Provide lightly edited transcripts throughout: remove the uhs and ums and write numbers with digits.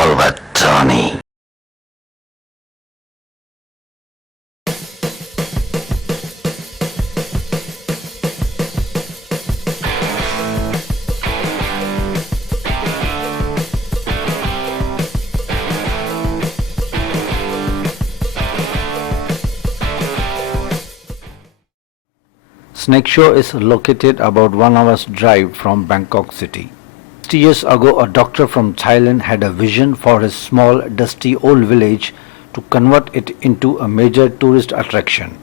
power of attorney. Snake Show is located about 1 hour's drive from Bangkok city. 60 years ago, a doctor from Thailand had a vision for his small, dusty old village to convert it into a major tourist attraction.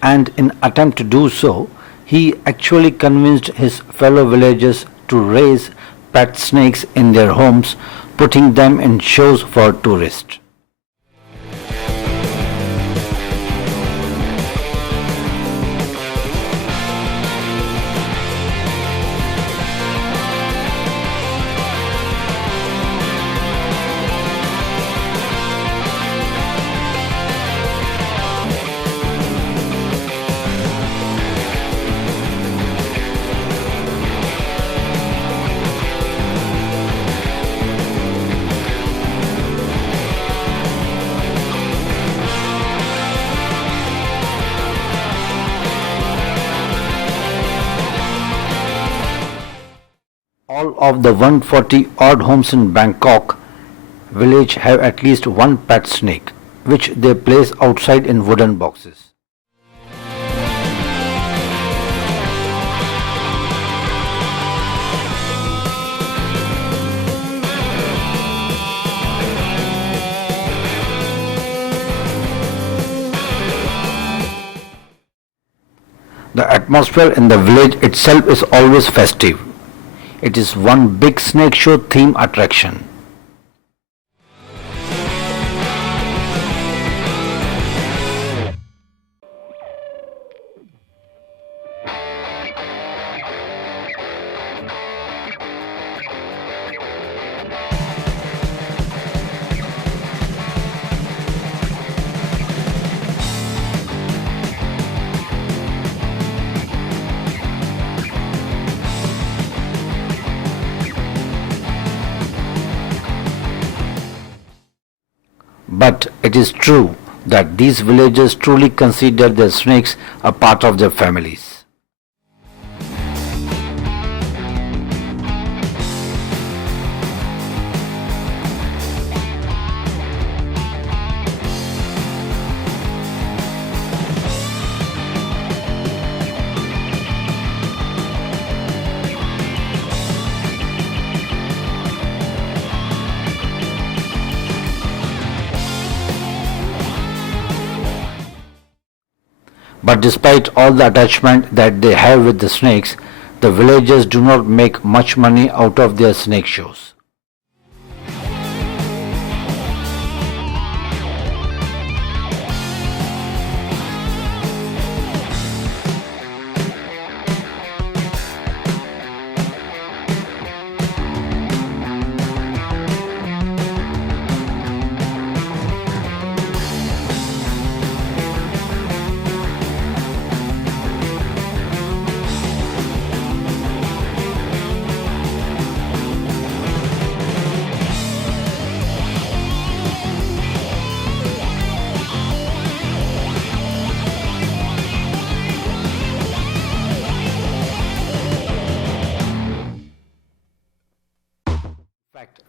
And in attempt to do so, he actually convinced his fellow villagers to raise pet snakes in their homes, putting them in shows for tourists. All of the 140 odd homes in Bangkok village have at least one pet snake, which they place outside in wooden boxes. The atmosphere in the village itself is always festive. It is one big snake show theme attraction. But it is true that these villagers truly consider their snakes a part of their families. But despite all the attachment that they have with the snakes, the villagers do not make much money out of their snake shows.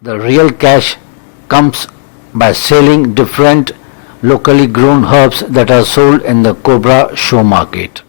The real cash comes by selling different locally grown herbs that are sold in the Cobra Show Market.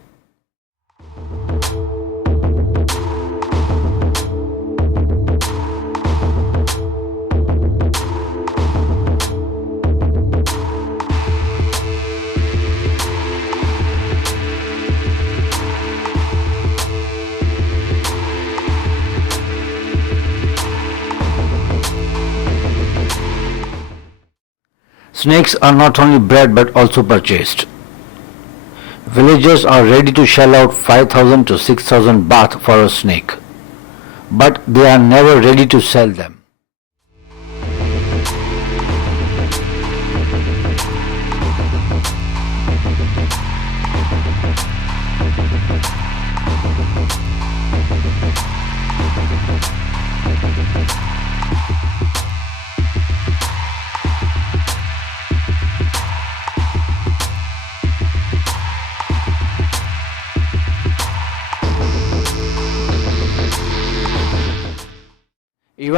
Snakes are not only bred but also purchased. Villagers are ready to shell out 5,000 to 6,000 baht for a snake, but they are never ready to sell them.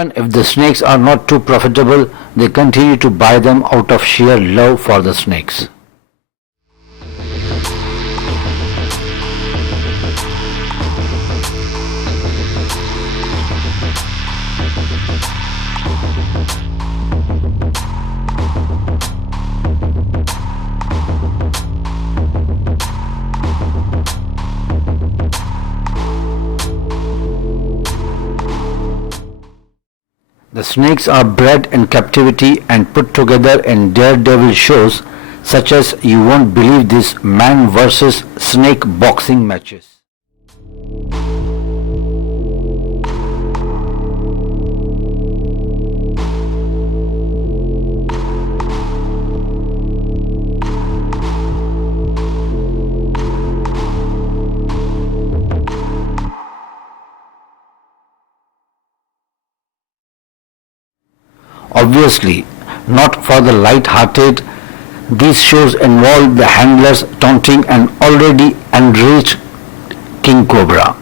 Even if the snakes are not too profitable, they continue to buy them out of sheer love for the snakes. The snakes are bred in captivity and put together in daredevil shows such as you won't believe this man versus snake boxing matches. Obviously, not for the light-hearted, these shows involve the handlers taunting an already enraged king cobra.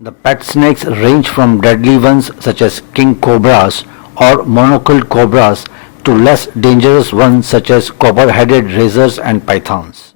The pet snakes range from deadly ones such as king cobras or monocled cobras to less dangerous ones such as copper-headed razors and pythons.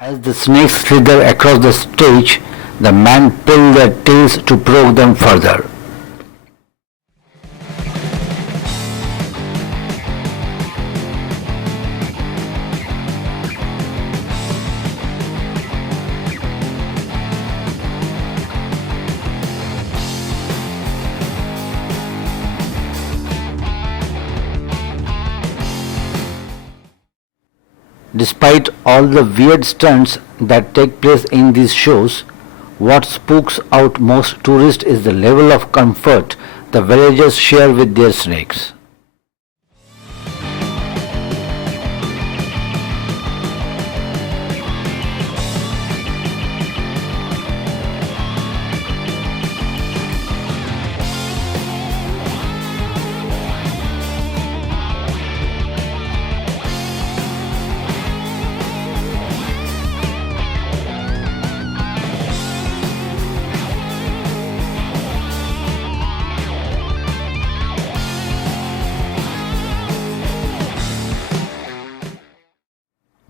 As the snakes slither across the stage, the men pull their tails to provoke them further. Despite all the weird stunts that take place in these shows, what spooks out most tourists is the level of comfort the villagers share with their snakes.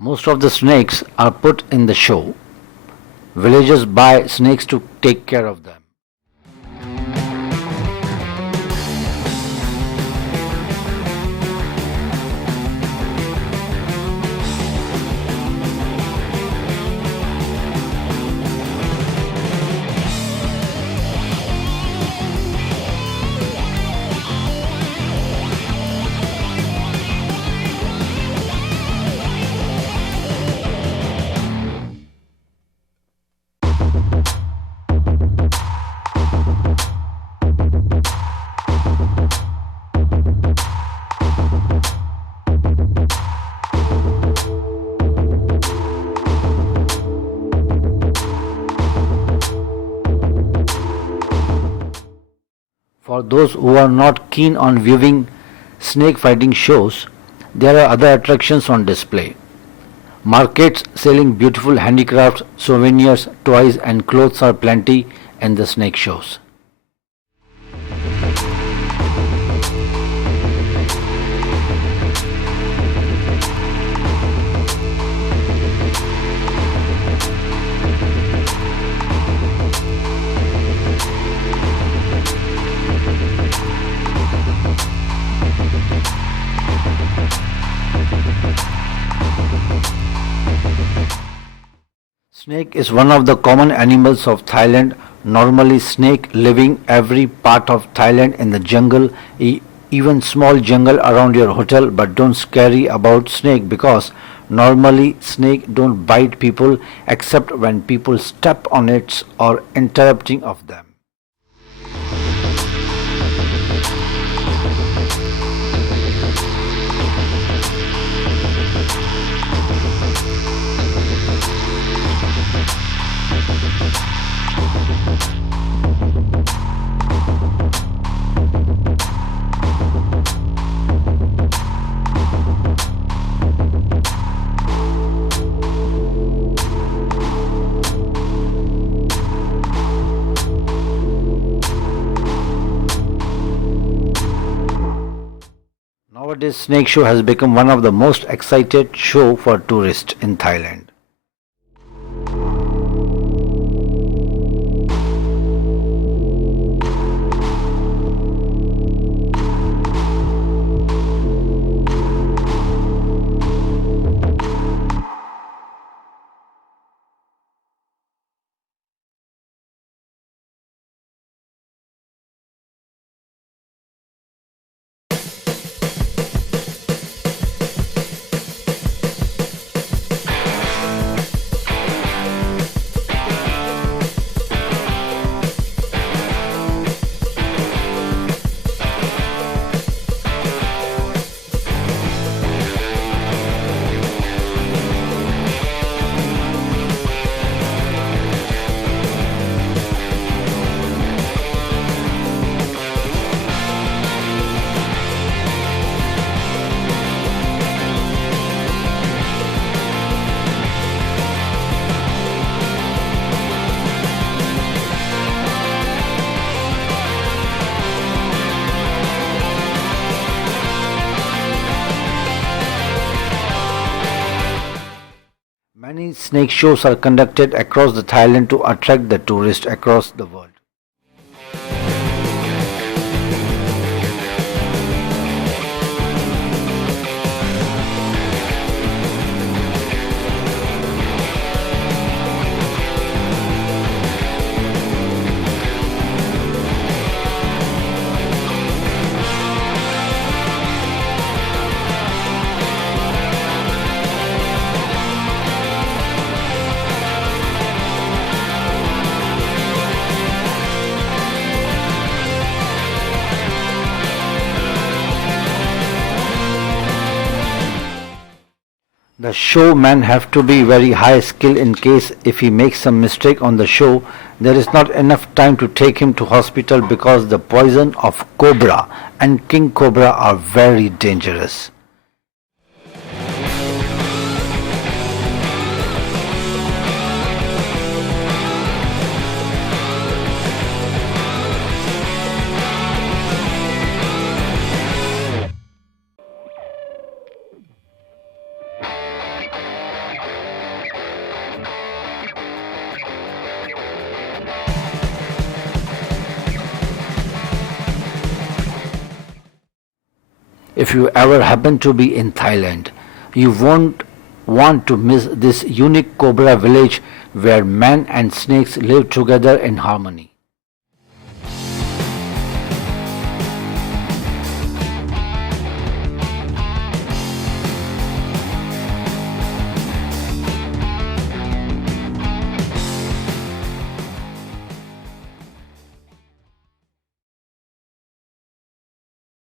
Most of the snakes are put in the show. Villagers buy snakes to take care of them. For those who are not keen on viewing snake fighting shows, there are other attractions on display. Markets selling beautiful handicrafts, souvenirs, toys and clothes are plenty in the snake shows. Snake is one of the common animals of Thailand. Normally snake living every part of Thailand in the jungle, even small jungle around your hotel, but don't scary about snake because normally snake don't bite people except when people step on it or interrupting of them. Nowadays, snake show has become one of the most excited show for tourists in Thailand. Many snake shows are conducted across the Thailand to attract the tourists across the world. The showman have to be very high skill in case if he makes some mistake on the show, there is not enough time to take him to hospital because the poison of cobra and king cobra are very dangerous. If you ever happen to be in Thailand, you won't want to miss this unique cobra village where man and snakes live together in harmony.